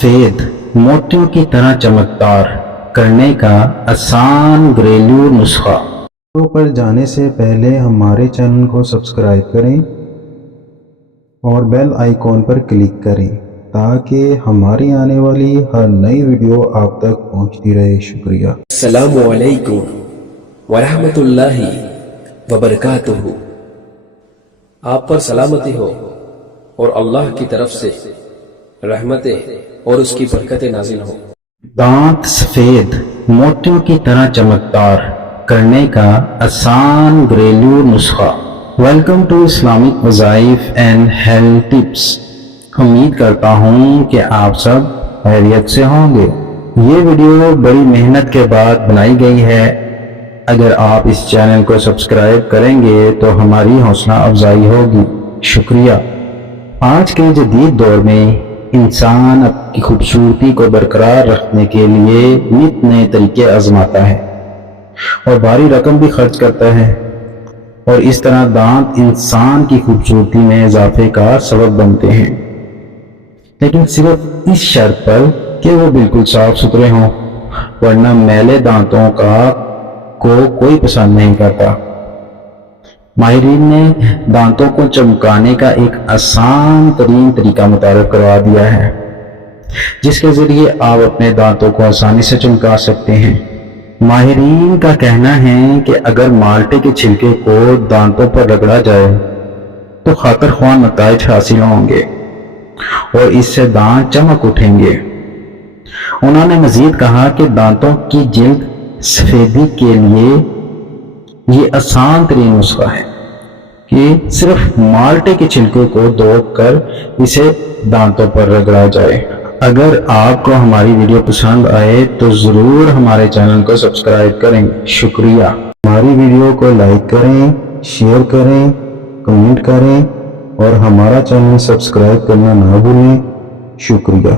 सफेद मोतियों की तरह चमकदार करने का आसान घरेलू नुस्खा। वीडियो पर जाने से पहले हमारे चैनल को सब्सक्राइब करें और बेल आइकॉन पर क्लिक करें ताकि हमारी आने वाली हर नई वीडियो आप तक पहुंचती रहे। शुक्रिया। अस्सलामु अलैकुम वरहमतुल्लाहि वबरकातुहू। आप पर सलामती हो और अल्लाह की तरफ से रहमतें और उसकी बरकतें नाजिल हो। दांत सफेद मोतियों की तरह चमकदार करने का आसान घरेलू नुस्खा। वेलकम टू इस्लामिक वज़ाइफ एंड हेल्थ टिप्स। उम्मीद करता हूँ कि आप सब खैरियत से होंगे। ये वीडियो बड़ी मेहनत के बाद बनाई गई है। अगर आप इस चैनल को सब्सक्राइब करेंगे तो हमारी हौसला अफजाई होगी। शुक्रिया। आज के जदीद दौर में इंसान अपनी खूबसूरती को बरकरार रखने के लिए नित नए तरीके आजमाता है और भारी रकम भी खर्च करता है, और इस तरह दांत इंसान की खूबसूरती में इजाफे का सबब बनते हैं, लेकिन सिर्फ इस शर्त पर कि वो बिल्कुल साफ सुथरे हों, वरना मैले दांतों को कोई पसंद नहीं करता। माहिरीन ने दांतों को चमकाने का एक आसान तरीन तरीका मुतारफ करवा दिया है, जिसके जरिए आप अपने दांतों को आसानी से चमका सकते हैं। माहिरीन का कहना है कि अगर माल्टे के छिलके को दांतों पर रगड़ा जाए तो खातर ख्वाह नताइज हासिल होंगे और इससे दांत चमक उठेंगे। उन्होंने मजीद कहा कि दांतों की जिल्द सफेदी के लिए ये आसान तरीन नुस्खा है कि सिर्फ माल्टे के छिलके को धोकर इसे दांतों पर रगड़ा जाए। अगर आपको हमारी वीडियो पसंद आए तो ज़रूर हमारे चैनल को सब्सक्राइब करें। शुक्रिया। हमारी वीडियो को लाइक करें, शेयर करें, कमेंट करें और हमारा चैनल सब्सक्राइब करना ना भूलें। शुक्रिया।